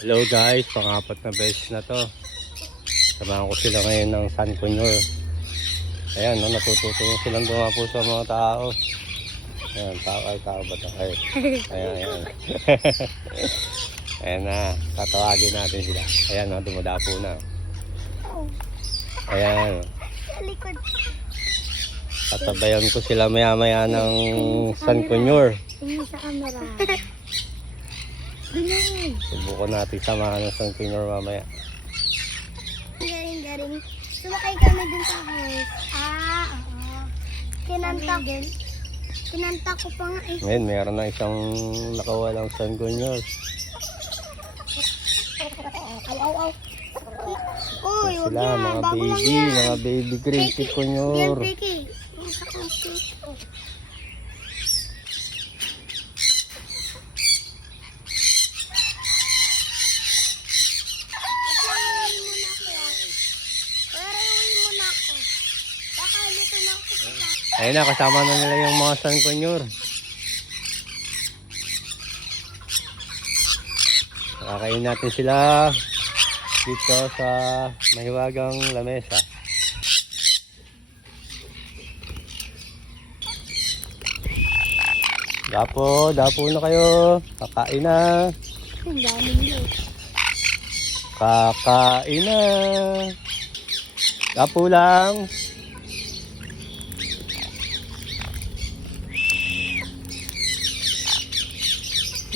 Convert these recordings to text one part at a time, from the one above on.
Hello guys, pang-apat na beses na to. Samahan ko sila ngayon ng San Cuñor. Ayan, no, natututo silang dumapo sa mga tao. Ayan, tao ba ito? Ayan. Ayan na, tatawagin natin sila. Ayan, no, dumadapo na. Ayan. Tatabayan ko sila maya-maya ng San Cuñor. Tingin sa camera. Subukan natin samahan ng San Cuñor mamaya. Galing. Sumakay kami dun sa house. Oo. Kinanta ko pa nga eh. Ngayon, meron na isang nakawalang San Cuñor. Aw. Uy, wag Sila, yan. mga Bago lang baby, yan. mga baby cricket Cuñor. Yan, Peki. Sa concert. Ayun na, kasama na nila yung mga San Cuñor. Kakain natin sila dito sa mahiwagang lamesa. Dapo na kayo. Kakain na. Ang daming yun. Kakain na. Dapo lang.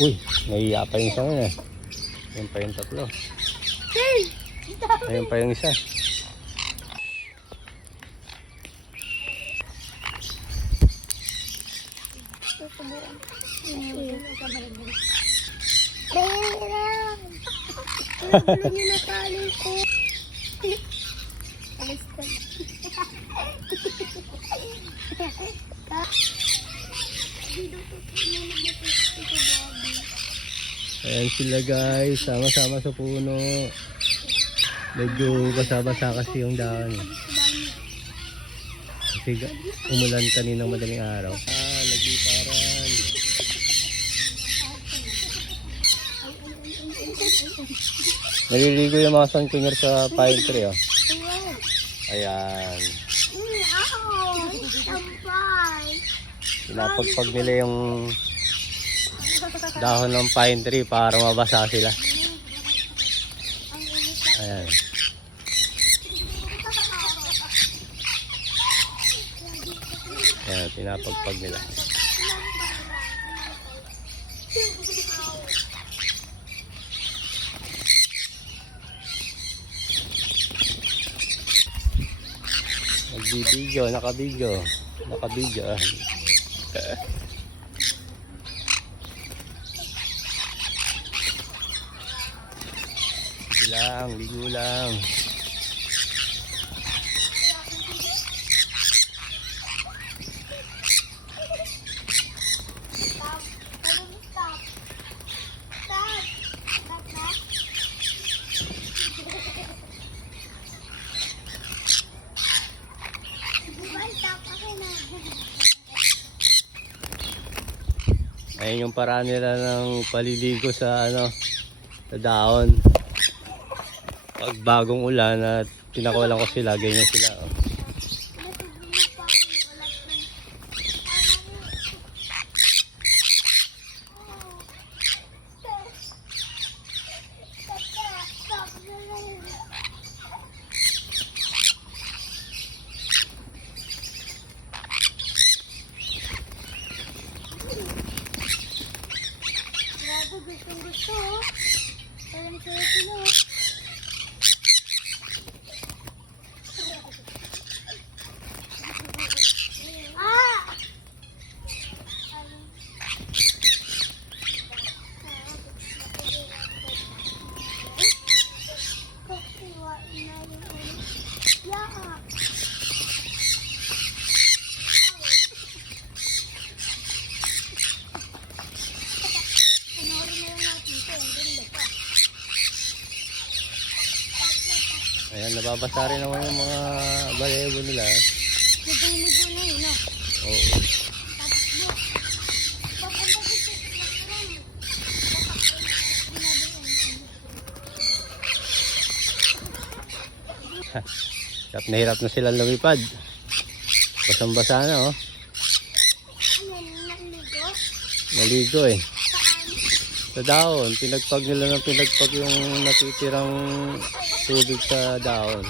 Uy, naiiya pa yung isa nga eh. Ayun pa yung tatlo. Ayun pa yung isa. Gulo niyo na tali ko. Alis ka. Ayan sila guys, sama-sama sa puno. Medyo basa-basa kasi yung daan. Kasi umulan kaninang madaling araw. Nagliparan. Naliligo yung mga San Cuñor sa pine tree. Oh. Ayan. Pinapagpag nila yung dahon ng pine tree para mabasa sila. Ayan. Ayan, pinapagpag nila. Nagbibideo, nakabideo. Ligo lang. Ayun yung paraan nila ng paliligo sa sa daon. Pag bagong ulan at pinakawalan ko sila, ganyan sila. Oh. Gusto. Parang sila. Ayan, nababasa rin naman yung mga balebo nila. Ligo na yun, no? Oo. Hirap na sila lumipad. Basang-basa na oh. Ano, naligo? Naligo eh. Saan? Sa daon, pinagpag nila ng pinagpag yung natitirang tubig sa daon.